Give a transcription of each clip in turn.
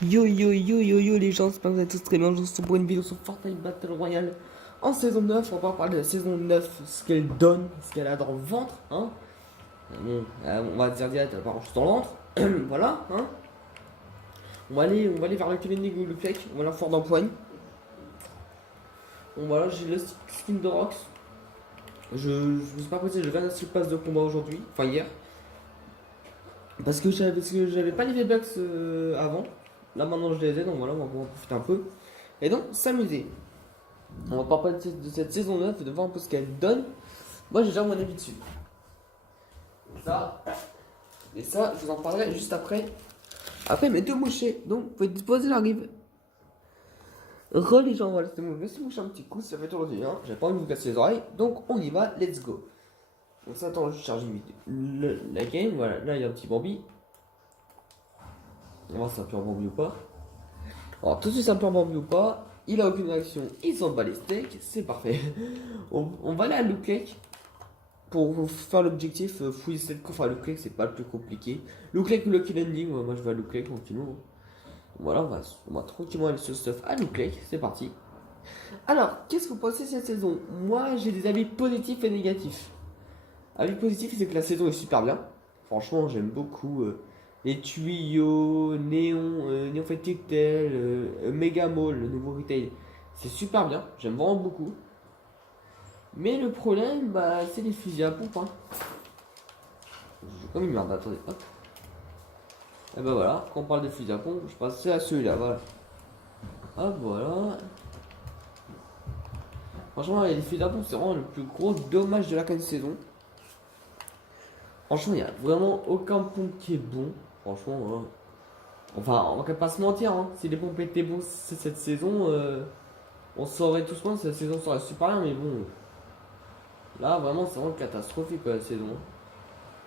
Yo yo yo yo yo les gens, j'espère que vous êtes tous très bien. Je vous retrouve pour une vidéo sur Fortnite Battle Royale en saison 9. On va parler de la saison 9, ce qu'elle donne, ce qu'elle a dans le ventre, hein. Bon, on va dire direct, elle part juste dans le ventre. Voilà, hein. On va aller vers le Kennedy ou le Fake, on va la fort d'empoigne. Bon voilà, j'ai le skin de Rox. Je me suis pas pressé, je viens d'acheter le pass de combat aujourd'hui, enfin hier. Parce que j'avais pas les V-Bucks avant. Là maintenant je les ai, donc voilà, on va pouvoir en profiter un peu. Et donc, s'amuser. On va pas parler de cette saison 9 et de voir un peu ce qu'elle donne. Moi j'ai déjà mon avis dessus. Ça, et ça, je vous en parlerai juste après. Après mes deux mouchés, donc vous pouvez disposer la rive. Les gens, voilà, c'était bon. Je me suis mouché un petit coup, ça fait aujourd'hui, hein. J'ai pas envie de vous casser les oreilles, donc on y va, let's go. Donc ça, attends, je charge une vidéo. La game, voilà, là il y a un petit Bambi. On va voir si c'est un pur Bambi ou pas. Alors, tout de suite, c'est un pur Bambi ou pas. Il a aucune réaction, il s'en bat les steaks, c'est parfait. On va aller à Loot Cake pour faire l'objectif, fouiller cette coffre à Loot Cake, c'est pas le plus compliqué. Loot Cake ou Lucky Landing, moi je vais à Loot Cake tranquillement. Voilà, on va tranquillement aller sur stuff à Loot Cake, c'est parti. Alors, qu'est-ce que vous pensez de cette saison? Moi, j'ai des avis positifs et négatifs. Avis positif, c'est que la saison est super bien. Franchement, j'aime beaucoup les tuyaux, Néon fait Tictel, Mega Mall, le nouveau retail. C'est super bien, j'aime vraiment beaucoup. Mais le problème, bah, c'est les fusils à pompe. Hein. J'ai comme une merde, attendez, hop. Et bah voilà, quand on parle des fusils à pompe, je passe à celui-là, voilà. Hop, voilà. Franchement, les fusils à pompe, c'est vraiment le plus gros dommage de la saison. Franchement, il n'y a vraiment aucun pompe qui est bon. Franchement, hein. Enfin, on va pas se mentir, hein. Si les pompes étaient bons cette saison, on saurait tous moins, cette saison serait super bien, mais bon. Là, vraiment, c'est vraiment catastrophique quoi, la saison.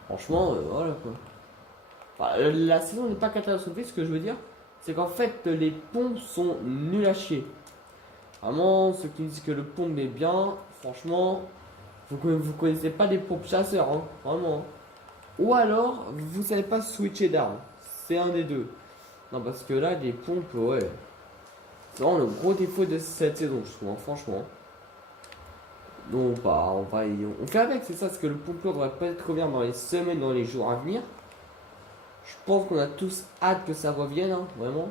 Franchement, voilà quoi. Enfin, la saison n'est pas catastrophique, ce que je veux dire, c'est qu'en fait, les pompes sont nuls à chier. Vraiment, ceux qui disent que le pompe est bien, franchement, vous connaissez pas les pompes chasseurs, hein, vraiment. Ou alors, vous savez pas switcher d'armes. C'est un des deux. Non, parce que là, les pompes, ouais. C'est vraiment le gros défaut de cette saison, je trouve, hein, franchement. Donc, bah, on fait avec, c'est ça, parce que le pompeur devrait pas être revient dans les semaines, dans les jours à venir. Je pense qu'on a tous hâte que ça revienne, hein, vraiment.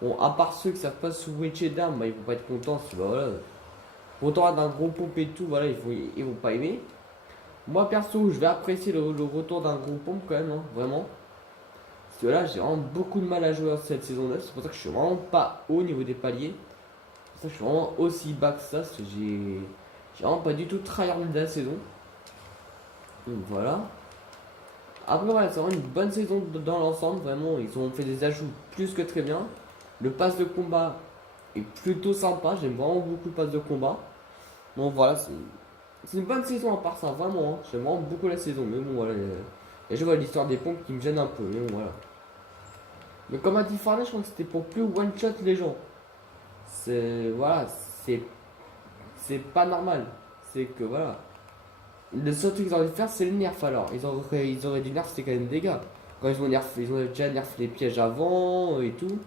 Bon, à part ceux qui savent pas switcher d'armes, bah, ils vont pas être contents si, bah, voilà. Autant d'un gros pompe et tout, voilà, ils vont pas aimer. Moi, perso, je vais apprécier le retour d'un gros pompe quand même, hein, vraiment. Parce que là, j'ai vraiment beaucoup de mal à jouer cette saison 9. C'est pour ça que je suis vraiment pas haut au niveau des paliers. C'est pour ça que je suis vraiment aussi bas que ça. Parce que j'ai vraiment pas du tout tryhard de la saison. Donc voilà. Après, voilà, c'est vraiment une bonne saison dans l'ensemble. Vraiment, ils ont fait des ajouts plus que très bien. Le pass de combat est plutôt sympa. J'aime vraiment beaucoup le pass de combat. Donc voilà, c'est une bonne saison à part ça, vraiment. Hein. J'aime vraiment beaucoup la saison. Mais bon, voilà. Et je vois l'histoire des pompes qui me gêne un peu. Mais bon, voilà. Mais comme a dit Farnay, je crois que c'était pour plus one-shot les gens. C'est. Voilà, c'est. C'est pas normal. C'est que voilà. Le seul truc qu'ils auraient dû faire, c'est le nerf alors. Ils auraient dû nerf, c'était quand même des gars. Quand ils ont déjà nerf les pièges avant et tout.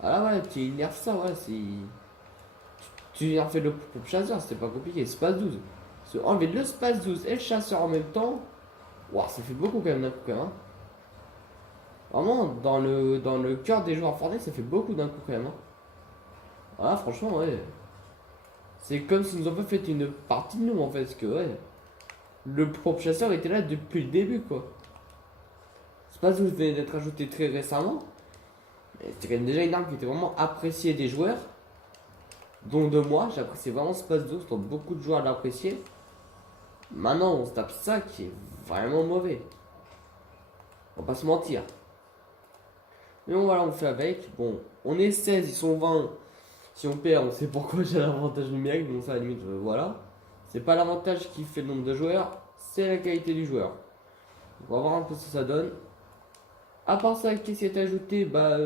Voilà, ouais, tu nerfs ça, ouais. Tu nerfais le pompe chasseur, c'était pas compliqué. Space 12. Enlever le space 12 et le chasseur en même temps. Waouh, ça fait beaucoup quand même d'un coup, quand même. Hein. Vraiment, dans le cœur des joueurs Fortnite, ça fait beaucoup d'un coup quand même. Hein. Voilà, franchement, ouais. C'est comme si nous ont pas fait une partie de nous en fait, parce que ouais. Le propre chasseur était là depuis le début quoi. C'est pas que vous venez d'être ajouté très récemment. Mais c'était quand même déjà une arme qui était vraiment appréciée des joueurs. Dont de moi, j'appréciais vraiment Space 12, dont beaucoup de joueurs l'appréciaient. Maintenant, on se tape ça qui est vraiment mauvais. On va pas se mentir. Mais bon, voilà, on fait avec. Bon, on est 16, ils sont 20. Si on perd, on sait pourquoi j'ai l'avantage numérique, donc ça à la limite, voilà. C'est pas l'avantage qui fait le nombre de joueurs, c'est la qualité du joueur. On va voir un peu ce que ça donne. À part ça, qu'est-ce qui est ajouté bah,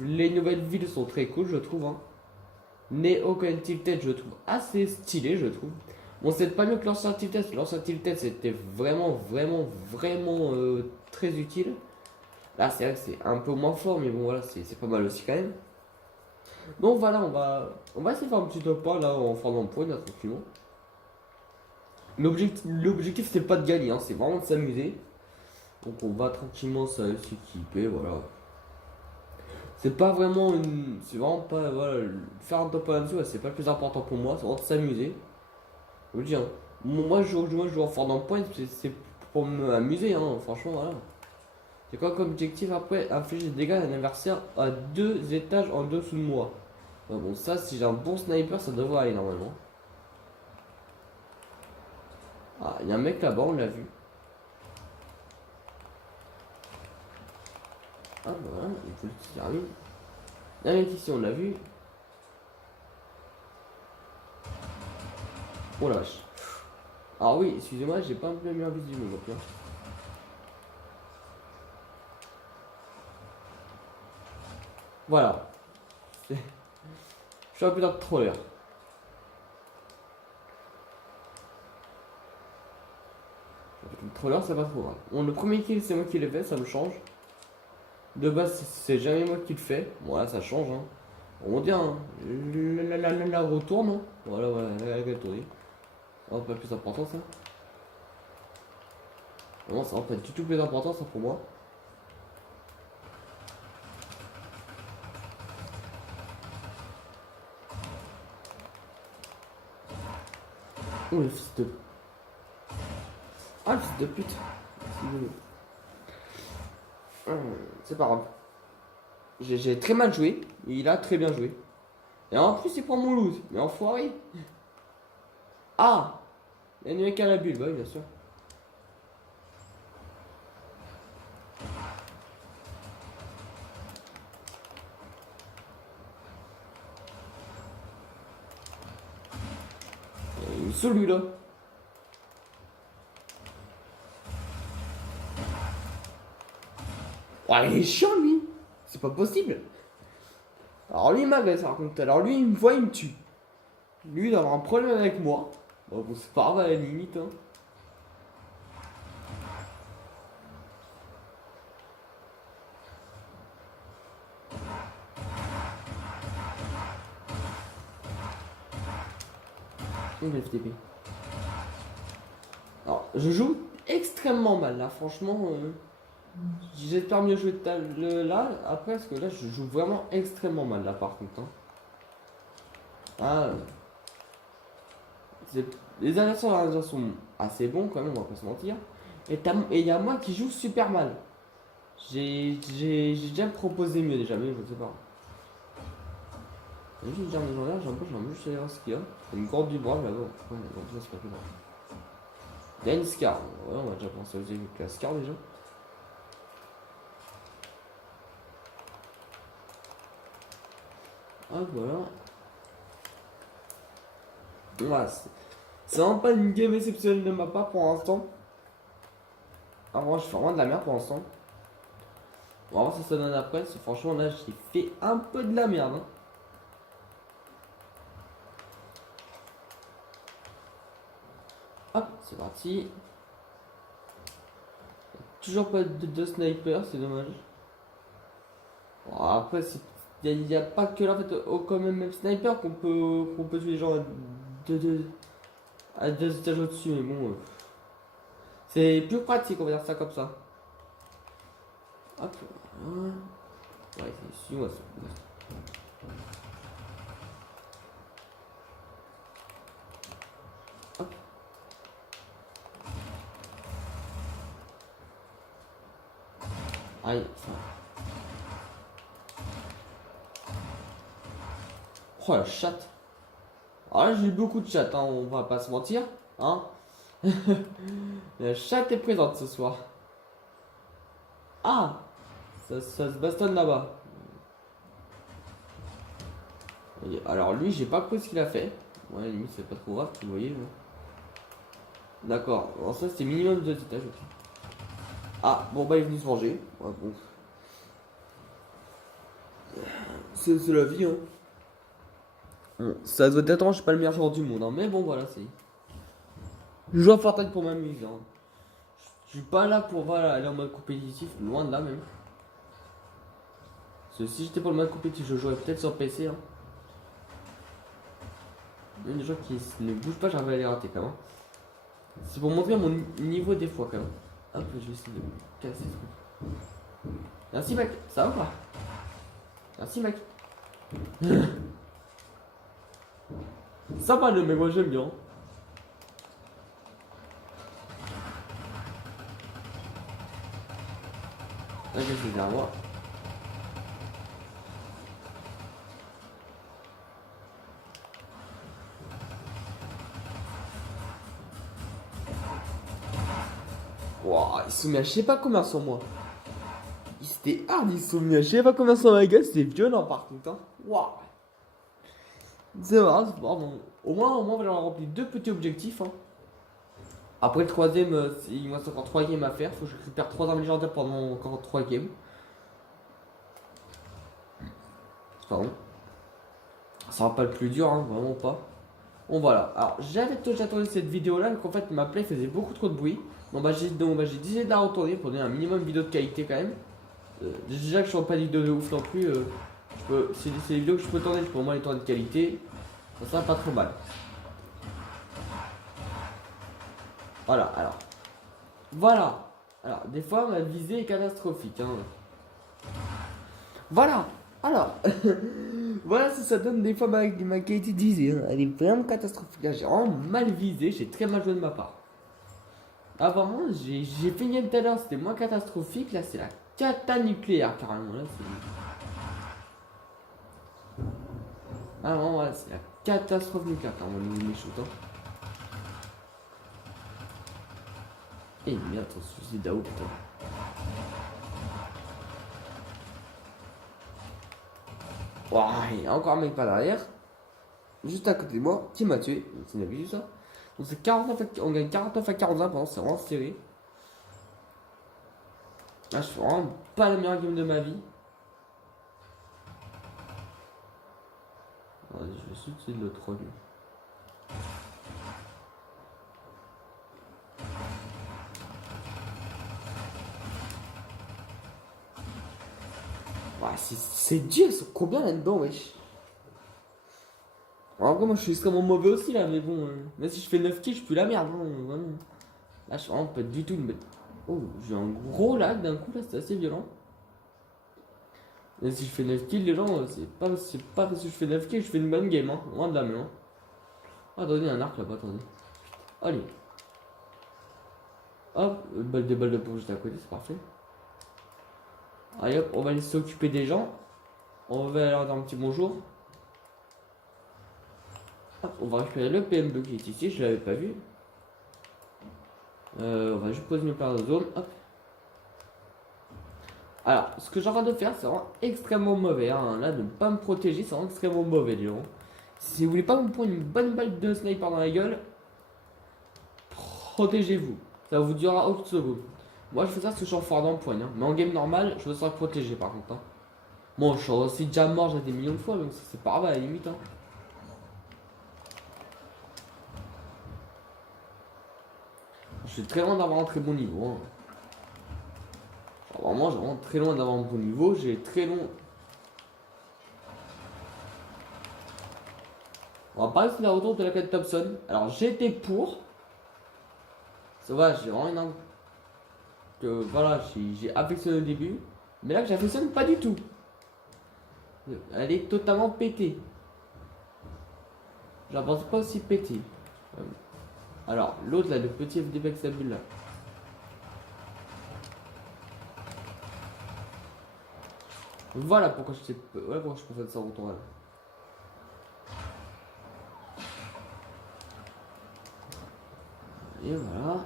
les nouvelles villes sont très cool, je trouve. Hein. Neo Tilted, je trouve assez stylé, je trouve. Bon, c'est pas mieux que l'ancien Tilted, l'ancien Tilted c'était vraiment très utile. Là, c'est vrai que c'est un peu moins fort, mais bon, voilà, c'est pas mal aussi quand même. Donc voilà, on va essayer de faire un petit top pas là en faisant point là tranquillement. L'objectif c'est pas de gagner, hein, c'est vraiment de s'amuser. Donc on va tranquillement s'équiper, voilà. C'est pas vraiment une. C'est vraiment pas. Voilà, faire un top 1 là-dessus, ouais, c'est pas le plus important pour moi, c'est vraiment de s'amuser. Je vous le dis, hein. Moi je joue en fort dans le point, c'est pour m'amuser, hein, franchement, voilà. C'est quoi comme objectif après? Infliger des dégâts à un adversaire à 2 étages en dessous de moi. Ouais, bon, ça, si j'ai un bon sniper, ça devrait aller normalement. Ah, il y a un mec là-bas, on l'a vu. Ah, bah voilà, il faut le tirer. Il y a un mec ici, on l'a vu. Oh la vache. Ah oui, excusez-moi, j'ai pas un peu mis invisible, donc là. Voilà. Je suis un peu d'un troller. Le troller, c'est pas trop grave. Bon, le premier kill, c'est moi qui l'ai fait, ça me change. De base, c'est jamais moi qui le fais. Bon, là, ça change, hein. On dit, hein. La retourne, hein. Voilà, voilà, elle a tourné. C'est pas plus important, ça. Non, c'est en fait du tout plus important, ça, pour moi. Oh, le fils de. Ah, le fils de pute. C'est pas grave. J'ai très mal joué. Il a très bien joué. Et en plus, il prend mon loot. Mais enfoiré. Ah, il y a un mec à la bulle, bah oui, bien sûr. Celui-là. Oh, il est chiant, lui. C'est pas possible. Alors, lui, il m'agresse, par contre. Alors, lui, il me voit, il me tue. Lui, il doit avoir un problème avec moi. Bon, c'est pas grave, à la limite, hein. Le FTP. Alors, je joue extrêmement mal, là, franchement. J'espère mieux jouer là, après, parce que là, je joue vraiment extrêmement mal, là, par contre. Hein. Ah, les adversaires sont assez bons, quand même, on va pas se mentir. Et il y a moi qui joue super mal. J'ai déjà proposé mieux, déjà, mais je sais pas. J'ai juste une arme légendaire, j'ai juste aller voir ce qu'il y a. Une corde du bras là-bas. Ouais, non, ça c'est pas plus grave. Il y a une Scar. Ouais, on va déjà penser aux avec la Scar déjà. Ah voilà. Ouais, c'est vraiment pas une game exceptionnelle de ma part pour l'instant. Ah, moi je fais vraiment de la merde pour l'instant. On va voir si ça donne après. Parce que franchement là j'ai fait un peu de la merde. Hein. Hop, c'est parti. Toujours pas de sniper, c'est dommage. Bon, après, il n'y a pas que là, en fait, quand même sniper qu'on peut tuer les gens à 2 étages au-dessus, mais bon. C'est plus pratique, on va dire ça comme ça. Hop. Ouais, c'est ici, ouais, hop. Aïe, ça. Oh la chatte. Alors là, j'ai eu beaucoup de chatte, hein, on va pas se mentir. Hein. La chatte est présente ce soir. Ah, ça se bastonne là-bas. Alors lui, j'ai pas compris ce qu'il a fait. Ouais, limite, c'est pas trop grave, vous voyez. Hein. D'accord, alors ça c'était minimum de 2 étages. Okay. Ah, bon bah il est venu se venger. Ouais, bon. C'est la vie, hein. Bon, ça doit être, je suis pas le meilleur joueur du monde, hein, mais bon voilà, c'est. Je joue à Fortnite pour m'amuser. Hein. Je suis pas là pour voilà, aller en mode compétitif, loin de là même. Parce que si j'étais pour le mode compétitif, je jouerais peut-être sur PC. Hein. Il y a des gens qui ne bougent pas, j'arrive à les rater quand même. C'est pour montrer mon niveau des fois quand même. Hop, je vais essayer de casser ce truc. Merci mec, ça va ou pas? Merci mec. Sympa le mec, moi j'aime bien. Là, qu'est-ce que c'est derrière moi? Wouah, il se met à je sais pas combien sur moi. C'était hard, il se met à je sais pas combien sur ma gueule, c'était violent par contre. Hein. Wouah. C'est vrai, c'est bon. Au moins, j'aurai rempli 2 petits objectifs. Hein. Après le troisième, il me reste encore 3 games à faire. Faut que je récupère 3 armes légendaires pendant encore 3 games. Pardon. Ça sera pas le plus dur, hein, vraiment pas. Bon voilà, alors j'attendais cette vidéo là, donc en fait ma play faisait beaucoup trop de bruit. Bon bah j'ai décidé de la retourner pour donner un minimum de vidéo de qualité quand même. Déjà que je suis pas dit de ouf non plus, c'est des vidéos que je peux tourner, je peux au moins les tourner de qualité. Ça sera pas trop mal. Voilà, alors. Voilà. Alors, des fois ma visée est catastrophique. Hein. Voilà. Alors. Voilà ce que ça donne des fois ma qualité de visée. Hein. Elle est vraiment catastrophique. Là, j'ai vraiment mal visé, j'ai très mal joué de ma part. Ah vraiment, j'ai fait une game tout à l'heure, c'était moins catastrophique. Là, c'est la cata nucléaire carrément. Là, c'est... Ah vraiment, voilà, c'est la catastrophe nucléaire carrément, les shooters. Et merde, ton suicide à haut, putain. Ouah, il y a encore un mec par derrière. Juste à côté de moi, qui m'a tué. C'est une habitude ça. Donc c'est 49 on gagne 49 à 41 pendant, c'est vraiment serré. Là, je fais vraiment pas la meilleure game de ma vie. Vas-y, je vais essayer de le troll. Ouais, c'est dur, ils sont combien là-dedans, wesh. En vrai, moi je suis extrêmement mauvais aussi là, mais bon, même si je fais 9 kills, je pue la merde, hein, vraiment. Là, je suis vraiment pas du tout une bête. Oh, j'ai un gros lag d'un coup là, c'est assez violent. Et si je fais 9 kills, les gens, c'est pas parce que je fais 9 kills, je fais une bonne game, hein, loin de la main. Hein. Ah, attendez, un arc là-bas, attendez. Allez. Hop, des balles de poing juste à côté, c'est parfait. Allez hop, on va aller s'occuper des gens. On va leur dire un petit bonjour. Hop, on va récupérer le PMB qui est ici, je l'avais pas vu. On va juste poser une paire de zone. Hop. Alors, ce que j'ai en train de faire, c'est vraiment extrêmement mauvais. Hein. Là, de ne pas me protéger, c'est vraiment extrêmement mauvais, les gens. Si vous voulez pas me prendre une bonne balle de sniper dans la gueule, protégez-vous. Ça vous durera autre seconde. Moi, je fais ça parce que je suis en fort d'empoigne. Hein. Mais en game normal, je me serais protégé par contre. Hein. Bon, je suis aussi déjà mort j'ai des millions de fois, donc c'est pas grave à la limite. Hein. Je suis très loin d'avoir un très bon niveau. Hein. Vraiment, j'ai vraiment très loin d'avoir un bon niveau. J'ai très long. On va parler de la retour de la quête Thompson. Alors, j'étais pour. Ça va, j'ai vraiment une arme que voilà, j'ai affectionné au début. Mais là, que j'affectionne pas du tout. Elle est totalement pétée. Je la pense pas aussi pétée. Alors, l'autre là, le petit FDP avec sa bulle là. Voilà pourquoi je sais. Ouais, pourquoi je préfère ça en retour là. Et voilà.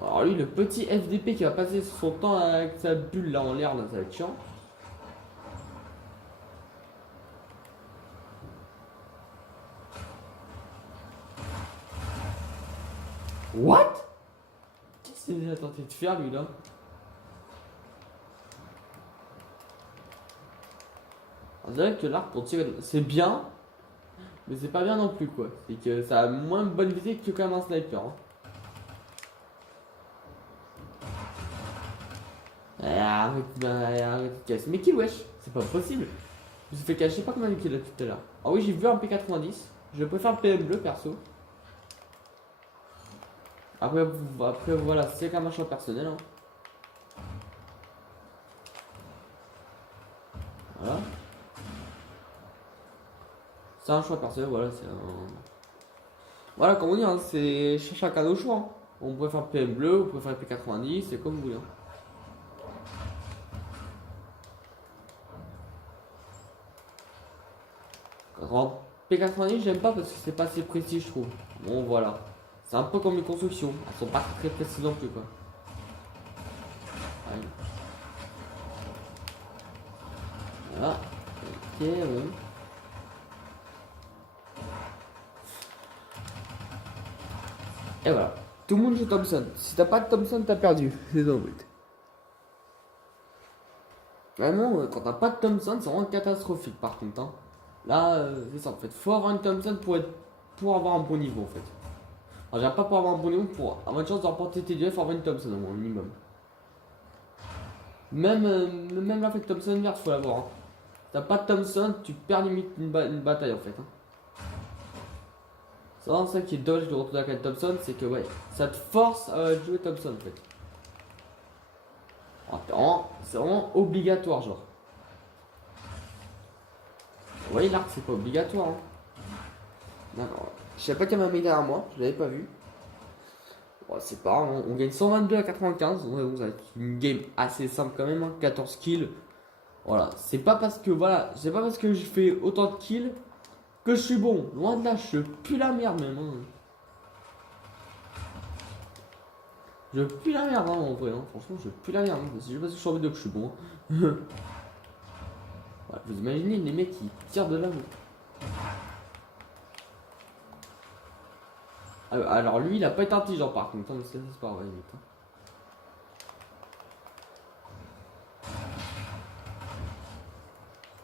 Alors lui, le petit FDP qui va passer son temps avec sa bulle là en l'air, là, ça va être chiant. What? Qu'est-ce qu'il a tenté de faire lui là? On dirait que l'arc pour tirer, c'est bien, mais c'est pas bien non plus quoi. C'est que ça a moins de bonne visée que quand même un sniper. Hein. arrête de casser. Mais kill, wesh, c'est pas possible. Je me suis fait cacher pas combien de kills là tout à l'heure. Ah oui, j'ai vu un P90. Je préfère le PM bleu perso. Après voilà, c'est qu'un machin personnel. Hein. Voilà. C'est un choix personnel, voilà, c'est un. Voilà, comme on dit, hein, c'est chacun nos choix. Hein. On préfère PM bleu, on préfère P90, c'est comme vous voulez. Hein. Alors, P90, j'aime pas parce que c'est pas assez précis, je trouve. Bon, voilà. C'est un peu comme les constructions. Elles sont pas très précises non plus, quoi. Allez. Voilà. Ok, bon. Et voilà. Tout le monde joue Thompson. Si t'as pas de Thompson, t'as perdu. C'est dans le but. Vraiment, quand t'as pas de Thompson, c'est vraiment catastrophique par contre. Hein. Là, c'est ça en fait. Faut avoir une Thompson pour avoir un bon niveau en fait. Alors, j'ai pas pour avoir un bon niveau, pour avoir une chance de remporter tes duels, faut avoir une Thompson au moins, minimum. Même la fête Thompson verte, faut l'avoir. Hein. Si t'as pas de Thompson, tu perds limite une bataille en fait. Hein. C'est vraiment ça qui est dommage de retourner avec Thompson, c'est que ouais, ça te force à jouer Thompson en fait. C'est vraiment obligatoire genre. Vous voyez l'arc c'est pas obligatoire. Hein. D'accord. Je sais pas qu'il y avait un mec derrière moi, je l'avais pas vu. Bon, c'est pas grave, on gagne 122 à 95. C'est une game assez simple quand même, hein, 14 kills. Voilà, c'est pas parce que je fais autant de kills que je suis bon. Loin de là, je pue la merde même. Hein. Je pue la merde hein, en vrai, hein. Franchement je pue la merde. Hein. C'est juste parce que je suis en mode que je suis bon. Hein. Voilà, vous imaginez les mecs qui tirent de là. Alors lui il a pas été intelligent par contre, hein, mais c'est pas vrai limite. Hein.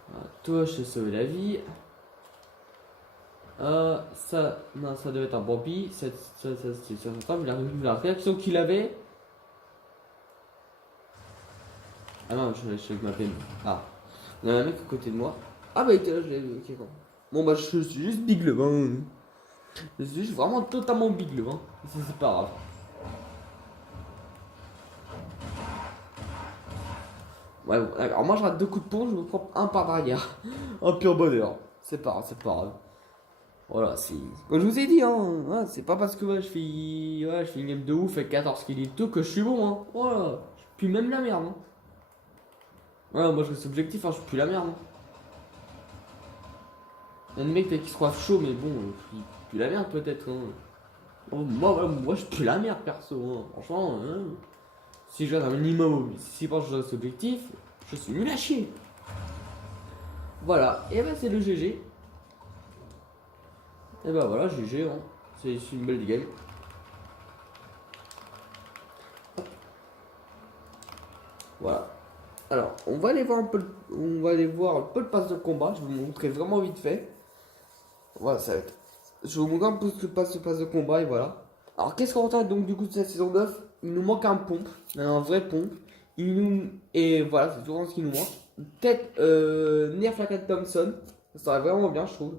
Voilà, toi je t'ai sauvé la vie. Ça, non, ça devait être un Bobby. C'est il a revu la réaction qu'il avait. Ah non, je sais que ma peine. Ah, il y a un mec à côté de moi. Ah bah il était là, je l'ai vu, ok, bon. Bon bah je suis juste big le hein. Je suis juste vraiment totalement big le hein. C'est pas grave. Ouais, bon, alors moi je rate 2 coups de pont, je me prends un par derrière. Un pur bonheur. C'est pas grave, c'est pas grave. Voilà, c'est. Comme je vous ai dit, hein, ouais, c'est pas parce que ouais, je fais une game de ouf avec 14 kills et tout que je suis bon, hein. Voilà, je pue même la merde, hein. Ouais, moi je reste objectif, hein, je pue la merde. Hein. Il y a des mecs qui se croient chaud, mais bon, je pue la merde peut-être. Hein. Oh, moi je pue la merde perso, hein. Franchement, hein. Si je reste un minimum, si je reste objectif, je suis nul à chier. Voilà, et ben c'est le GG. Et bah voilà, GG, hein. C'est une belle game. Voilà. Alors, on va aller voir un peu le pass de combat. Je vais vous montrer vraiment vite fait. Voilà, ça va être. Je vais vous montrer un peu le pass de combat et voilà. Alors, qu'est-ce qu'on retient donc du coup de cette saison 9? Il nous manque un pompe, un vrai pompe. Et voilà, c'est toujours ce qui nous manque. Peut-être Nerf la Thompson. Ça serait vraiment bien, je trouve.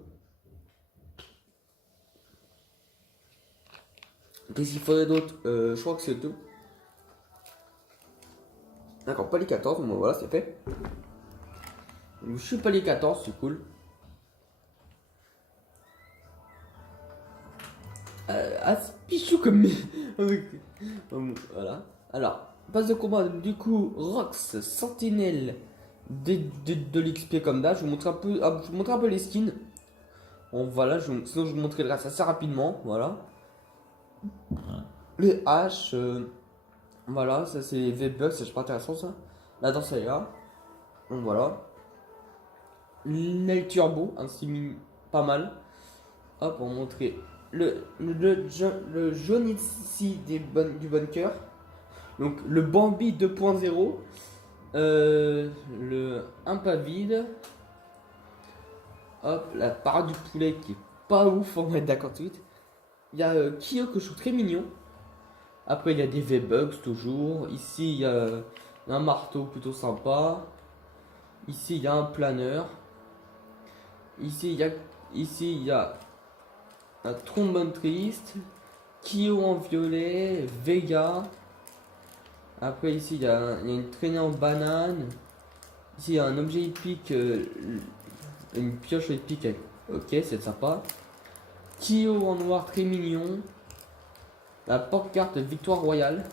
Qu'est-ce qu'il faudrait d'autre? Je crois que c'est tout. D'accord, pas les 14, bon voilà, c'est fait. Je suis pas les 14, c'est cool. C'est pichou comme. Voilà. Alors, passe de combat, du coup, Rox, Sentinelle, de l'XP comme d'hab. Je vous montre un peu les skins. Bon, voilà, sinon je vous montrerai le reste assez rapidement. Voilà. Les haches. Voilà, ça c'est les V-Bucks, c'est pas intéressant ça. La danse est là. Donc voilà. L'aile turbo, ainsi pas mal. Hop, on va montrer le jaune ici du bunker. Donc le Bambi 2.0. Le un pas vide. Hop, la parade du poulet qui est pas ouf, on va être d'accord tout de suite. Il y a Kyo que je trouve très mignon. Après, il y a des V-Bucks toujours. Ici, il y a Un marteau plutôt sympa. Ici, il y a un planeur. Ici, il y a un trombone triste. Kyo en violet. Vega. Après, ici, il y a une traînée en banane. Ici, il y a un objet épique. Une pioche épique. Ok, c'est sympa. Kyo en noir très mignon. La porte-carte Victoire Royale.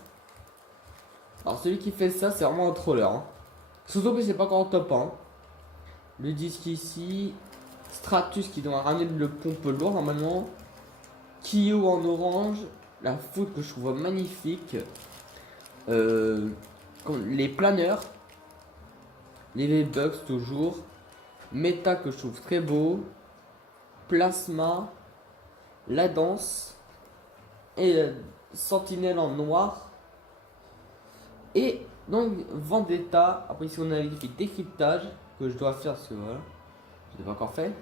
Alors celui qui fait ça, c'est vraiment un troller. Hein. Surtout que c'est pas encore en top 1. Le disque ici. Stratus qui doit ramener le pompe lourd normalement. Kyo en orange. La foot que je trouve magnifique. Les planeurs. Les V-Bucks toujours. Méta que je trouve très beau. Plasma. La danse. Et Sentinelle en noir. Et donc Vendetta. Après ici on a les décryptage que je dois faire parce que voilà. Je l'ai pas encore fait.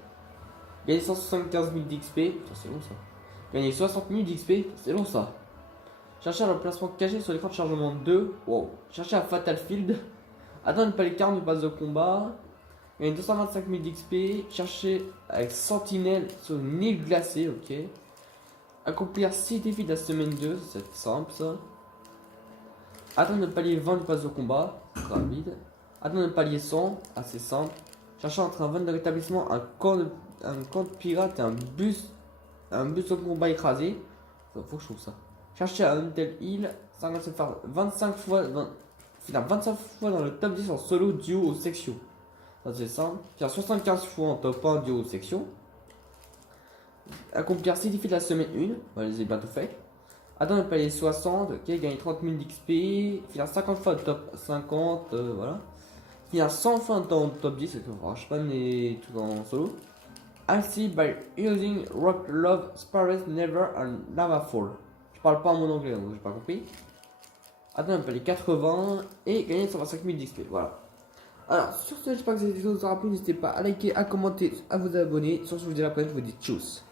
Gagner 175 000 d'XP. C'est long ça. Gagner 60 000 d'XP. C'est long ça. Chercher un emplacement caché sur l'écran de chargement 2. Wow. Chercher un Fatal Field. Atteindre le palais 40 de base de combat. Gagner 225 000 d'XP. Chercher avec Sentinelle sur une île glacée. Ok. Accomplir 6 défis de la semaine 2. C'est simple ça. Atteindre le palier 20 du pass de combat, rapide. Atteindre le palier 100, assez simple. Chercher entre un 20 de rétablissement, un camp de pirate et un bus de combat écrasé. Ça, faut que je trouve ça. Chercher à Untel Hill, ça va se faire 25 fois dans le top 10 en solo, duo ou section. Ça c'est simple. Faire 75 fois en top 1, duo ou section. Accomplir 6 défis de la semaine 1, voilà, je les ai bientôt fait. Atteindre le palier 60, ok, gagner 30 000 d'XP, finir 50 fois au top 50, voilà. Finir 100 fois dans le top 10, je sais pas les trucs en solo. Ainsi, by using Rock Love, Sparrows Never and Lava Fall. Je parle pas mon anglais, donc j'ai pas compris. Atteindre le palier 80 et gagner 125 000 d'XP, voilà. Alors, sur ce, j'espère que cette vidéo vous aura plu, n'hésitez pas à liker, à commenter, à vous abonner. Sur ce, je vous dis à la prochaine, je vous dis tchuss.